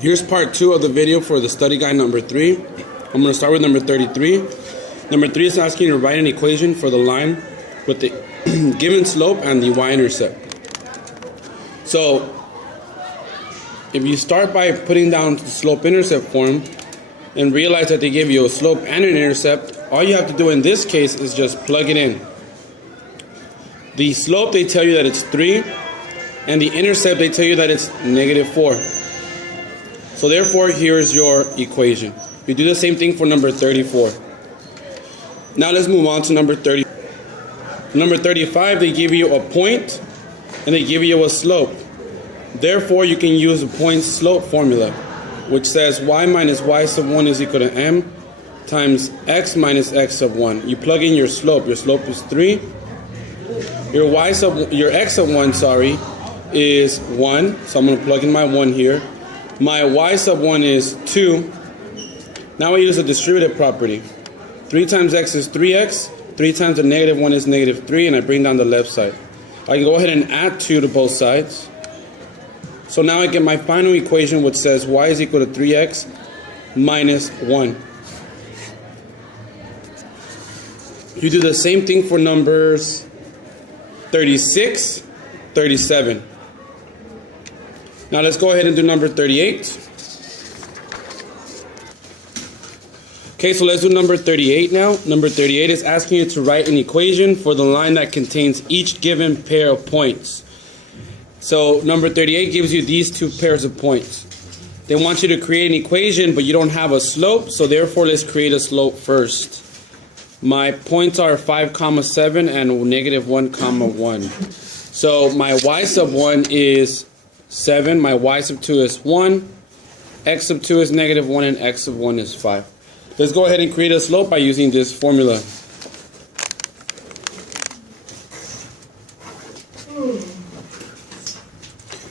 Here's part 2 of the video for the study guide number 3. I'm going to start with number 33. Number 3 is asking you to write an equation for the line with the given slope and the y-intercept. So, if you start by putting down the slope-intercept form and realize that they give you a slope and an intercept, all you have to do in this case is just plug it in. The slope, they tell you that it's 3, and the intercept, they tell you that it's -4. So therefore, here's your equation. You do the same thing for number 34. Now let's move on to number 30. Number 35, they give you a point and they give you a slope. Therefore, you can use the point slope formula, which says y minus y sub 1 is equal to m times x minus x sub 1. You plug in your slope. Your slope is 3. Your x sub 1, is 1. So I'm going to plug in my 1 here. My y sub 1 is 2. Now I use a distributive property. 3 times x is 3x. 3 times the -1 is -3, and I bring down the left side. I can go ahead and add 2 to both sides. So now I get my final equation, which says y is equal to 3x minus 1. You do the same thing for numbers 36, 37. Now let's go ahead and do number 38. Okay, so let's do number 38 now. Number 38 is asking you to write an equation for the line that contains each given pair of points. So number 38 gives you these two pairs of points. They want you to create an equation, but you don't have a slope, so therefore let's create a slope first. My points are 5, 7 and -1, 1. So my y sub 1 is 7, my y sub 2 is 1, x sub 2 is -1, and x sub 1 is 5. Let's go ahead and create a slope by using this formula.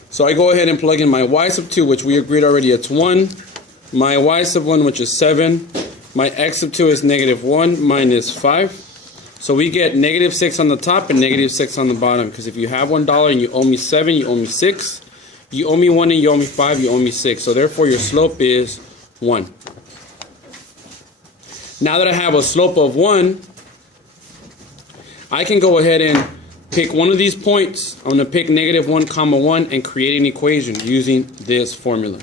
So I go ahead and plug in my y sub 2, which we agreed already it's 1, my y sub 1, which is 7, my x sub 2 is -1 minus 5. So we get -6 on the top and -6 on the bottom, because if you have $1 and you owe me 7, you owe me 6. You owe me 1 and you owe me 5, you owe me 6. So therefore your slope is 1. Now that I have a slope of 1, I can go ahead and pick one of these points. I'm going to pick -1, 1 and create an equation using this formula.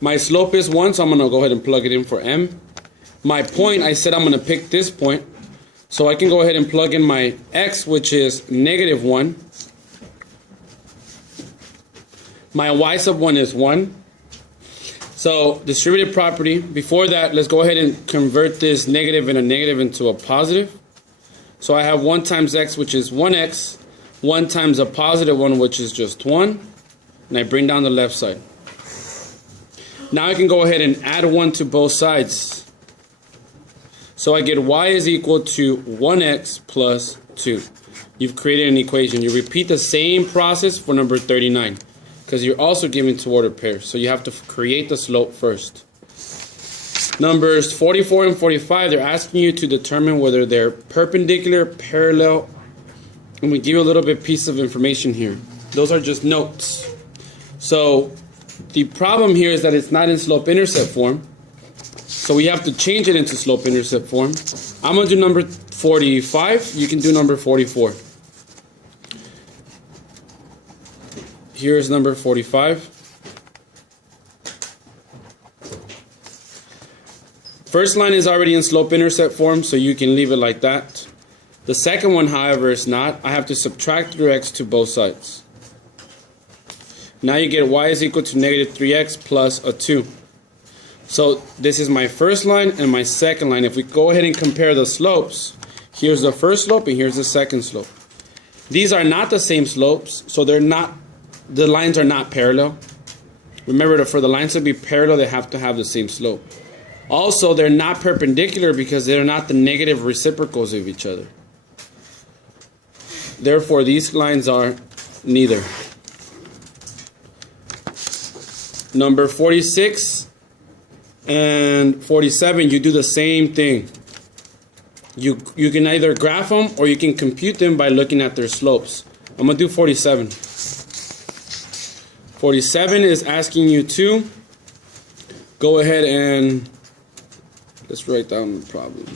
My slope is 1, so I'm going to go ahead and plug it in for m. My point, I said I'm going to pick this point. So I can go ahead and plug in my x, which is -1. My y sub 1 is 1. So distributive property. Before that, let's go ahead and convert this negative and a negative into a positive. So I have 1 times x, which is 1x. 1 times a positive 1, which is just 1. And I bring down the left side. Now I can go ahead and add 1 to both sides. So I get y is equal to 1x plus 2. You've created an equation. You repeat the same process for number 39, because you're also given two ordered pairs. So you have to create the slope first. Numbers 44 and 45, they're asking you to determine whether they're perpendicular, parallel, and we give you a little bit piece of information here. Those are just notes. So the problem here is that it's not in slope-intercept form. So we have to change it into slope-intercept form. I'm going to do number 45. You can do number 44. Here's number 45. First line is already in slope-intercept form, so you can leave it like that. The second one, however, is not. I have to subtract 3x to both sides. Now you get y is equal to -3x plus a 2. So this is my first line and my second line. If we go ahead and compare the slopes, here's the first slope and here's the second slope. These are not the same slopes, so the lines are not parallel. Remember, for the lines to be parallel, they have to have the same slope. Also, they're not perpendicular because they're not the negative reciprocals of each other. Therefore, these lines are neither. Number 46 and 47, you do the same thing. You can either graph them or you can compute them by looking at their slopes. I'm going to do 47. 47 is asking you to go ahead and let's write down the problem.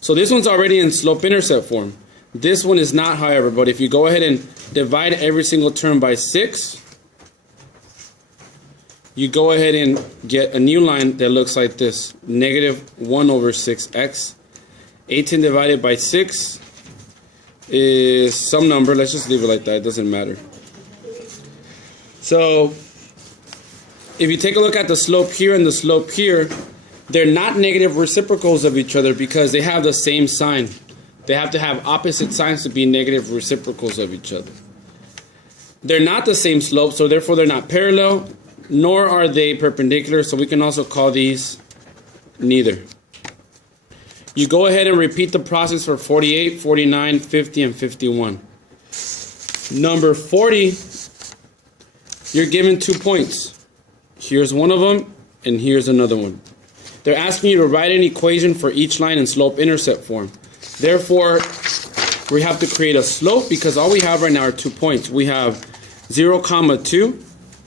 So this one's already in slope-intercept form. This one is not, however, but if you go ahead and divide every single term by 6, you go ahead and get a new line that looks like this. Negative 1 over 6x. 18 divided by 6 is some number. Let's just leave it like that. It doesn't matter. So if you take a look at the slope here and the slope here, they're not negative reciprocals of each other because they have the same sign. They have to have opposite signs to be negative reciprocals of each other. They're not the same slope, so therefore they're not parallel, nor are they perpendicular, so we can also call these neither. You go ahead and repeat the process for 48, 49, 50, and 51. Number 40, you're given 2 points. Here's one of them, and here's another one. They're asking you to write an equation for each line in slope-intercept form. Therefore, we have to create a slope because all we have right now are 2 points. We have 0, 2.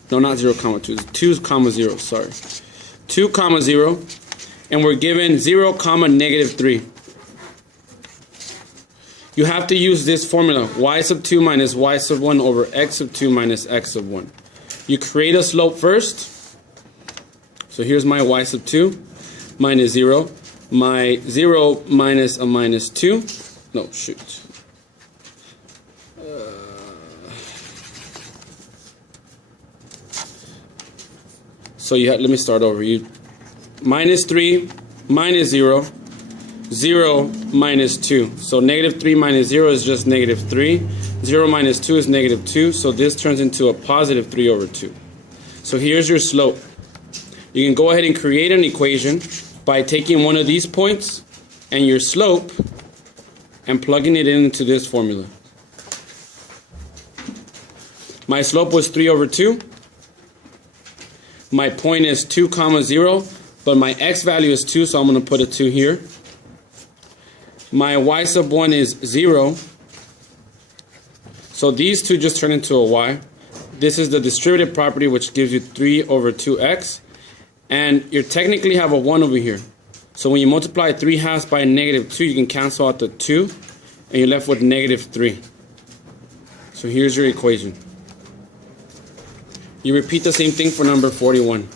No, not 0, 2. 2, 0, sorry. 2, 0. And we're given 0, negative 3. You have to use this formula. Y sub 2 minus y sub 1 over x sub 2 minus x sub 1. You create a slope first. So here's my y sub 2 minus 0. My 0 minus a minus 2. No, shoot. So you let me start over. You minus 3 minus 0. 0 minus 2. So negative 3 minus 0 is just negative 3. 0 minus 2 is negative 2. So this turns into a positive 3 over 2. So here's your slope. You can go ahead and create an equation by taking one of these points and your slope and plugging it into this formula. My slope was 3 over 2. My point is 2, 0, but my x value is 2, so I'm going to put a 2 here. My y sub 1 is 0. So these two just turn into a y. This is the distributive property, which gives you 3 over 2x. And you technically have a 1 over here. So when you multiply 3 halves by a negative 2, you can cancel out the 2, and you're left with negative 3. So here's your equation. You repeat the same thing for number 41.